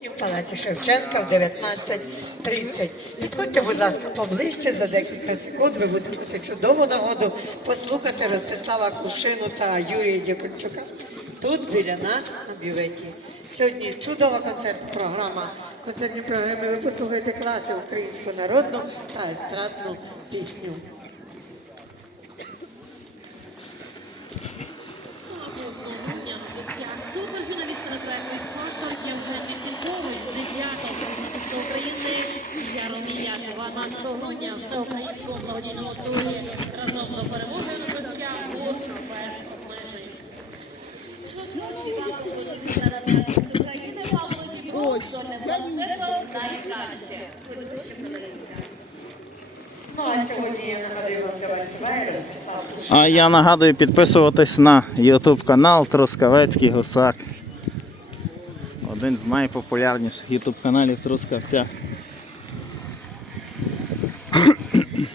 В Палаці Шевченка в 19.30. Підходьте, будь ласка, поближче за декілька секунд. Ви будете мати чудову нагоду послухати Ростислава Кушину та Юрія Дякончука тут біля нас на бюветі. Сьогодні чудова концертна програма. В концертній програмі ви послухаєте класи українську народну та естрадну пісню. 12 грудня всеукраїнського благодійного турі разом до перемоги в Зібров, зорне браслето найкраще. А я нагадую підписуватись на YouTube канал Трускавецький Гусак. Один з найпопулярніших YouTube каналів Трускавця. Шановні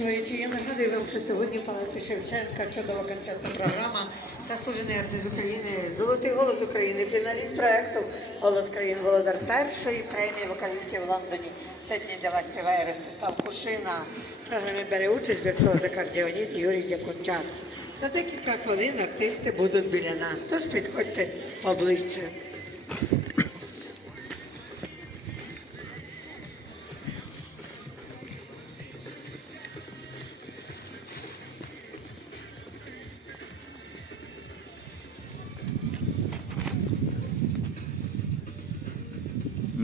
чоловічі, я нагадую вам, що сьогодні в Палаці Шевченка чудова концертна програма. Заслужений артист України, Золотий голос України, фіналіст проекту Голос країн Володар першої премії вокалістів в Лондоні. Сьогодні для вас співає Ростислав Кушина. В програмі бере участь віртуоз акордеоніст Юрій Дякунчак. За декілька хвилин артисти будуть біля нас, тож підходьте поближче.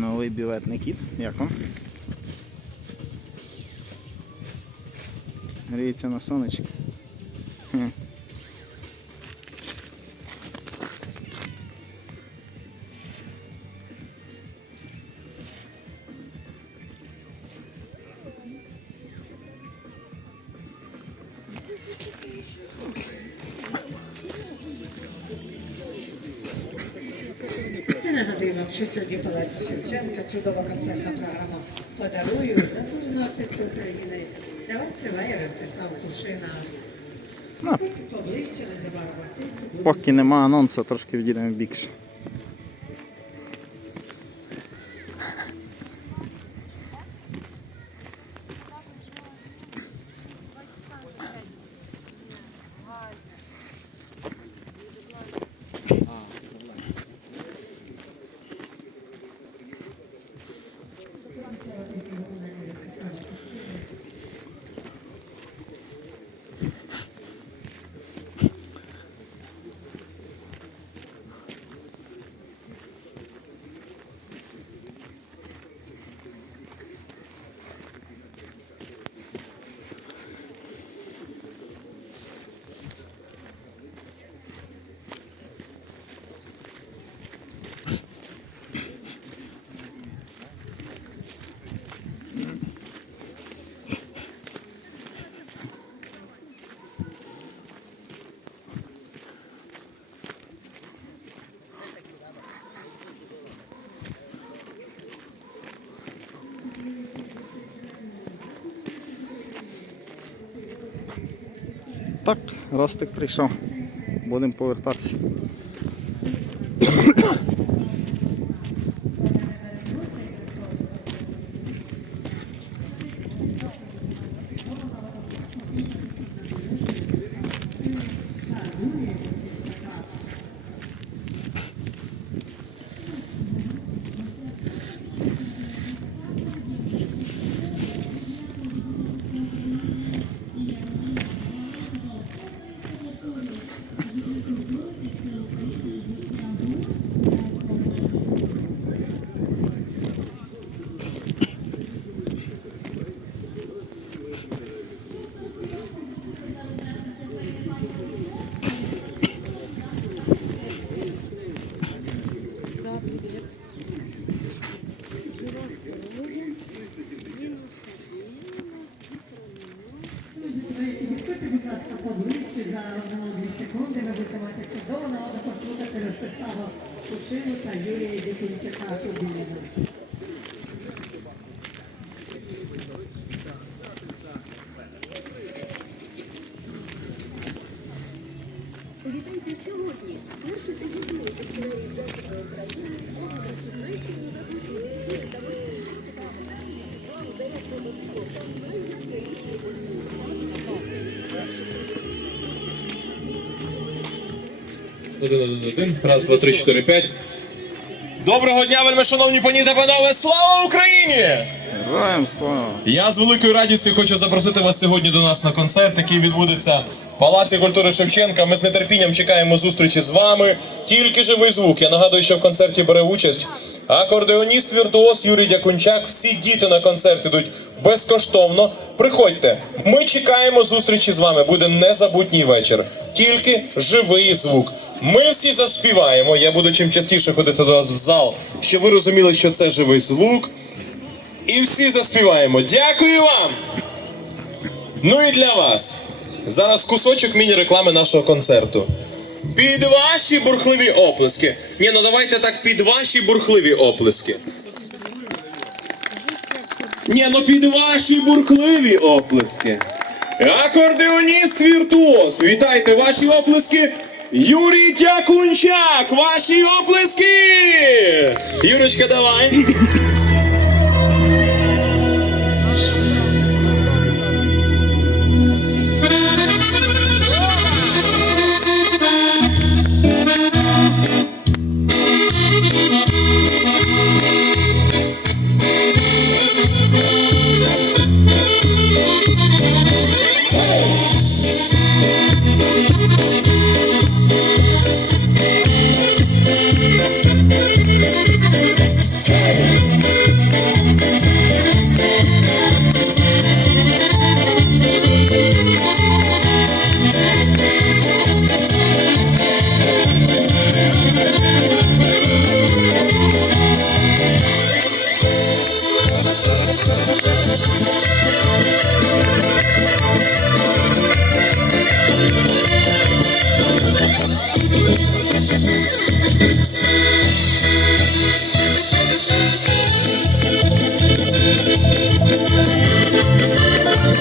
Новий білетний кіт. Як вам? Гріється на сонечку. Що сьогодні Палаці Шевченка чудова концертна програма «Подарую» заслуженого артисту України. Для вас триває Ростислав Кушина. Ну. Поближче незабаром артисти Поки нема анонсу, трошки відійдемо бікше. Так, Ростик прийшов. Будемо повертатися. 1-1-1-1. Раз, два, три, чотири, п'ять. Доброго дня, вельми шановні пані та панове! Слава Україні! Героям слава! Я з великою радістю хочу запросити вас сьогодні до нас на концерт, який відбудеться в Палаці культури Шевченка. Ми з нетерпінням чекаємо зустрічі з вами. Тільки живий звук. Я нагадую, що в концерті бере участь акордеоніст віртуоз Юрій Дякунчак. Всі діти на концерт ідуть безкоштовно. Приходьте, ми чекаємо зустрічі з вами. Буде незабутній вечір. Тільки живий звук. Ми всі заспіваємо. Я буду чим частіше ходити до вас в зал, щоб ви розуміли, що це живий звук. І всі заспіваємо. Дякую вам! Ну і для вас. Зараз кусочок міні-реклами нашого концерту. Під ваші бурхливі оплески. Ні, ну давайте так під ваші бурхливі оплески. Ні, ну під ваші бурхливі оплески. Акордеоніст віртуоз. Вітайте ваші оплески. Юрій Тякунчак, ваші оплески! Юрочка, давай.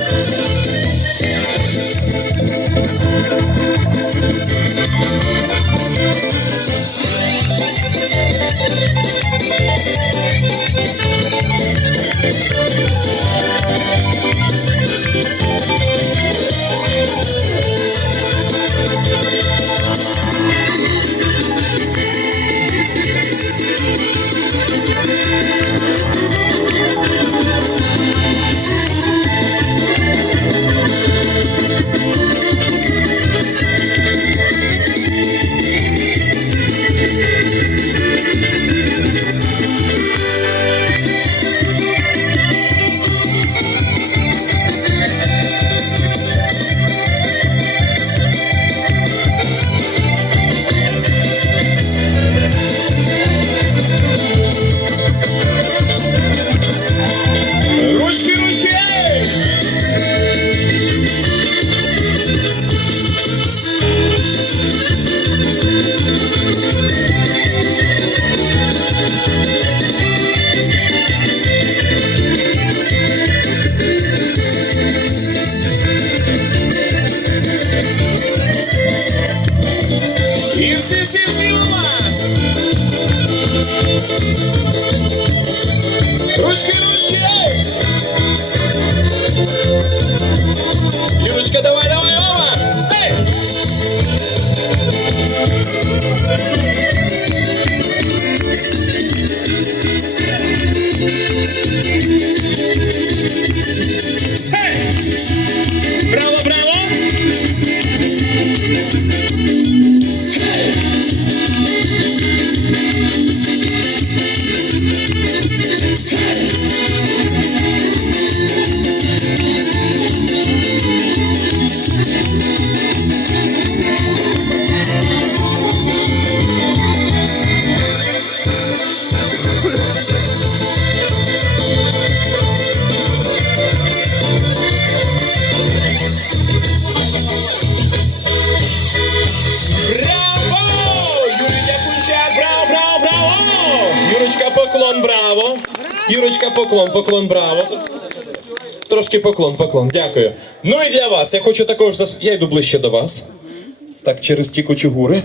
Música Юрочка, поклон, поклон, браво. Трошки поклон, поклон, дякую. Ну і для вас, я хочу також засп... Я йду ближче до вас. Так, через ті кучугури.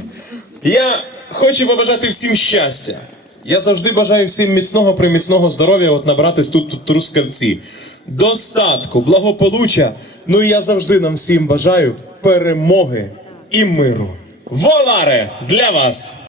Я хочу побажати всім щастя. Я завжди бажаю всім міцного, приміцного здоров'я, от набратись тут, тут трускавці. Достатку, благополуччя. Ну і я завжди нам всім бажаю перемоги і миру. Воларе для вас!